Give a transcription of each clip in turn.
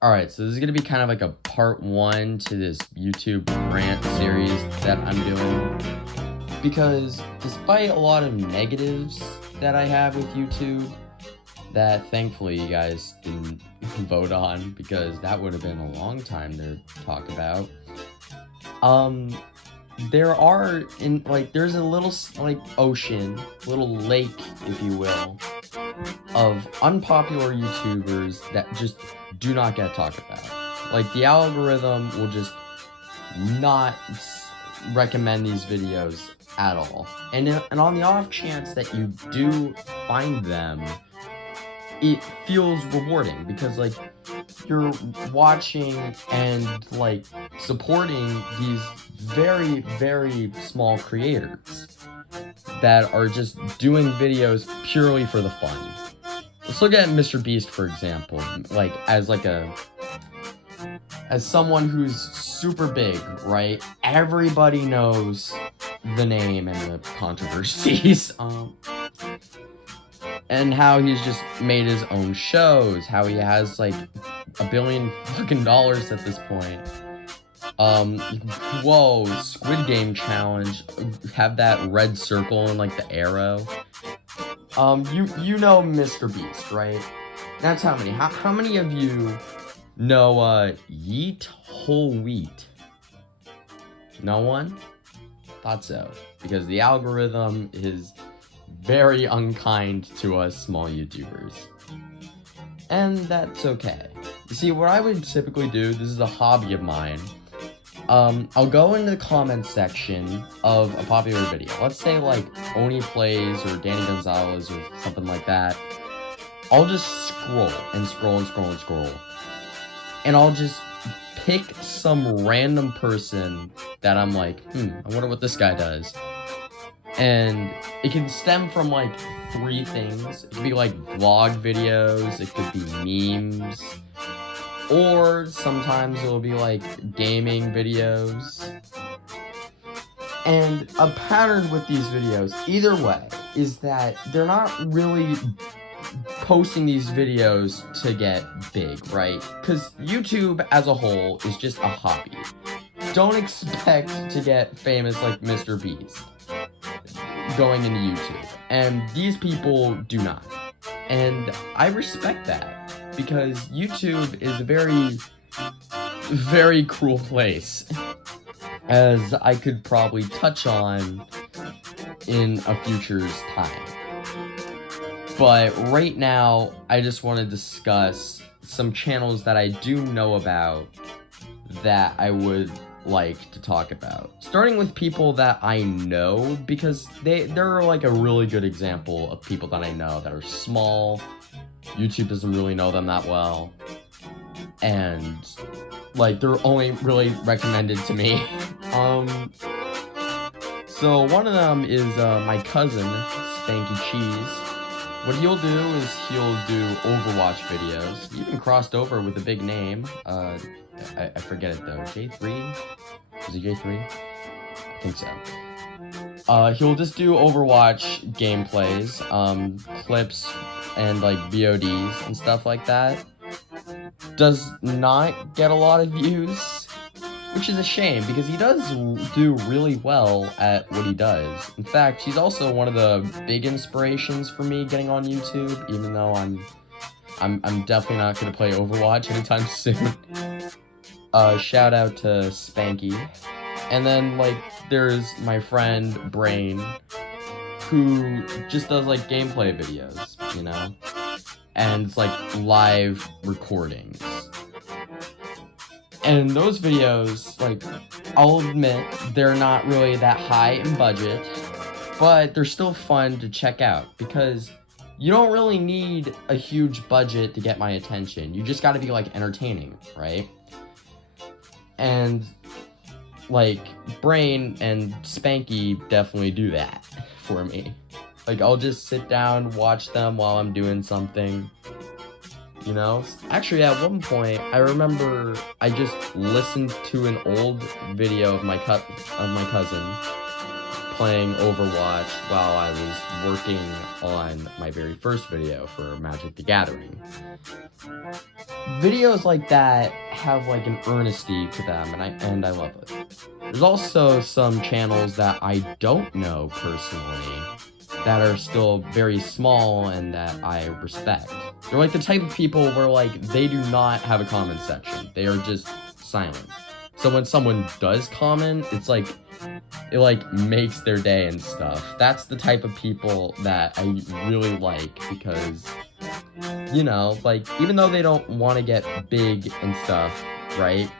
Alright, so this is gonna be kind of like a part 1 to this YouTube rant series that I'm doing. Because despite a lot of negatives that I have with YouTube, that thankfully you guys didn't vote on, because that would have been a long time to talk about. There are, there's a little, ocean, little lake, if you will, of unpopular YouTubers that just do not get talked about. Like, the algorithm will just not recommend these videos at all. And on the off chance that you do find them, it feels rewarding because, like, you're watching and, like, supporting these very, very small creators that are just doing videos purely for the fun. Let's look at Mr. Beast, for example, as someone who's super big, right? Everybody knows the name and the controversies, and how he's just made his own shows, how he has, like, $1 billion fucking dollars at this point. Whoa, Squid Game challenge, have that red circle and, like, the arrow. You know Mr. Beast, right? Now tell me, how many of you know, Yeet Whole Wheat? No one? Thought so. Because the algorithm is very unkind to us small YouTubers. And that's okay. You see, what I would typically do, this is a hobby of mine, I'll go into the comments section of a popular video. Let's say, like, Oni Plays or Danny Gonzalez or something like that. I'll just scroll and scroll and scroll and scroll. And I'll just pick some random person that I'm like, I wonder what this guy does. And it can stem from, like, 3 things. It could be, like, vlog videos, it could be memes, or sometimes it'll be, like, gaming videos. And a pattern with these videos, either way, is that they're not really posting these videos to get big, right? Because YouTube as a whole is just a hobby. Don't expect to get famous like Mr. Beast going into YouTube. And these people do not. And I respect that, because YouTube is a very, very cruel place, as I could probably touch on in a future's time. But right now, I just want to discuss some channels that I do know about that I would like to talk about. Starting with people that I know, because they're like a really good example of people that I know that are small. YouTube doesn't really know them that well. And, like, they're only really recommended to me. So one of them is my cousin, Spanky Cheese. What he'll do is he'll do Overwatch videos. He even crossed over with a big name. I forget it though. J3? Is it J3? I think so. He'll just do Overwatch gameplays, clips, and, like, VODs and stuff like that. Does not get a lot of views, which is a shame, because he does do really well at what he does. In fact, he's also one of the big inspirations for me getting on YouTube, even though I'm definitely not gonna play Overwatch anytime soon. Shout out to Spanky. And then, like, there's my friend Brain, who just does, like, gameplay videos, you know? And it's, like, live recordings. And those videos, like, I'll admit, they're not really that high in budget, but they're still fun to check out, because you don't really need a huge budget to get my attention. You just gotta be, like, entertaining, right? And, like, Brain and Spanky definitely do that for me. Like, I'll just sit down, watch them while I'm doing something, you know? Actually, at one point, I remember I just listened to an old video of my cousin playing Overwatch while I was working on my very first video for Magic the Gathering. Videos like that have like an earnesty to them, and I love it. There's also some channels that I don't know personally that are still very small and that I respect. They're like the type of people where like they do not have a comment section. They are just silent. So when someone does comment, it's like it like makes their day and stuff. That's the type of people that I really like because, you know, like even though they don't want to get big and stuff, right?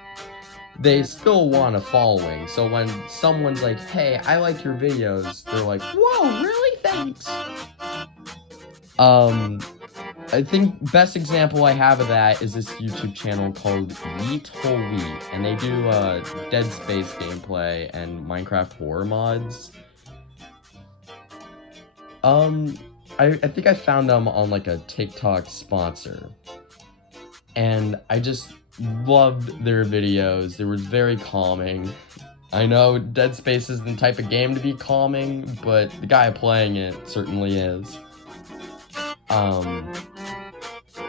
They still want a following. So when someone's like, hey, I like your videos, they're like, whoa, really? Thanks. I think best example I have of that is this YouTube channel called Reupload, and they do Dead Space gameplay and Minecraft horror mods. I think I found them on like a TikTok sponsor, and I just loved their videos. They were very calming. I know Dead Space isn't the type of game to be calming, but the guy playing it certainly is.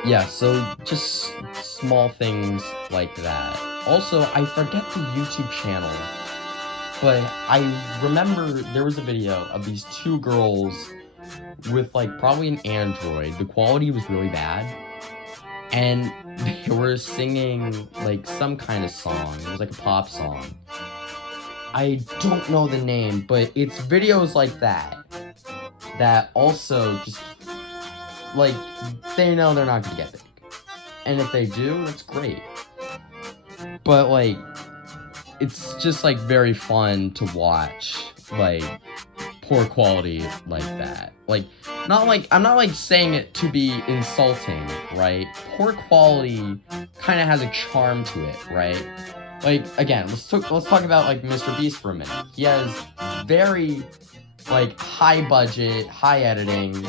Yeah, so just small things like that. Also, I forget the YouTube channel, but I remember there was a video of these two girls with like probably an Android. The quality was really bad, and they were singing like some kind of song. It was like a pop song. I don't know the name, but it's videos like that that also just like they know they're not gonna get big, and if they do, that's great. But like it's just like very fun to watch like poor quality like that. Like not like I'm not like saying it to be insulting, right? Poor quality kind of has a charm to it, right? Like again, let's talk about like Mr. Beast for a minute. He has very like high budget, high editing,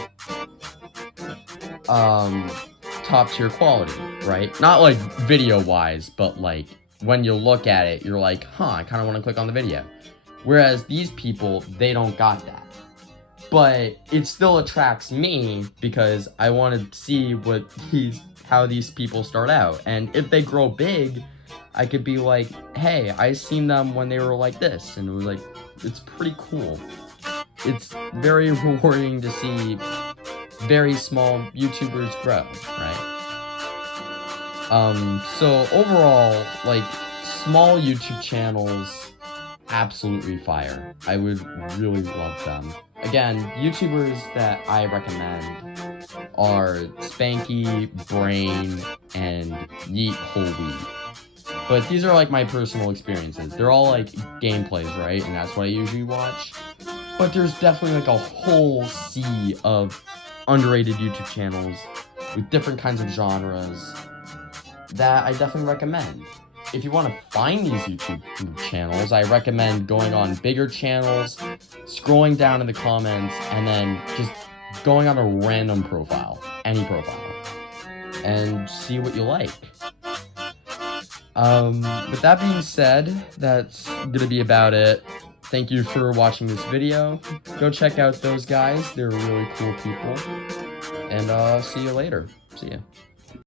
top tier quality, right? Not like video wise, but like when you look at it, you're like, huh, I kind of want to click on the video. Whereas these people, they don't got that. But it still attracts me because I want to see how these people start out. And if they grow big, I could be like, hey, I seen them when they were like this. And it was like, it's pretty cool. It's very rewarding to see very small YouTubers grow, right? So overall, like, small YouTube channels, absolutely fire. I would really love them. Again, YouTubers that I recommend are Spanky, Brain, and Yeet Holy. But these are like my personal experiences. They're all like gameplays, right? And that's what I usually watch. But there's definitely like a whole sea of underrated YouTube channels with different kinds of genres that I definitely recommend. If you want to find these YouTube channels, I recommend going on bigger channels, scrolling down in the comments, and then just going on a random profile, any profile, and see what you like. With that being said, that's gonna be about it. Thank you for watching this video. Go check out those guys. They're really cool people. And see you later. See ya.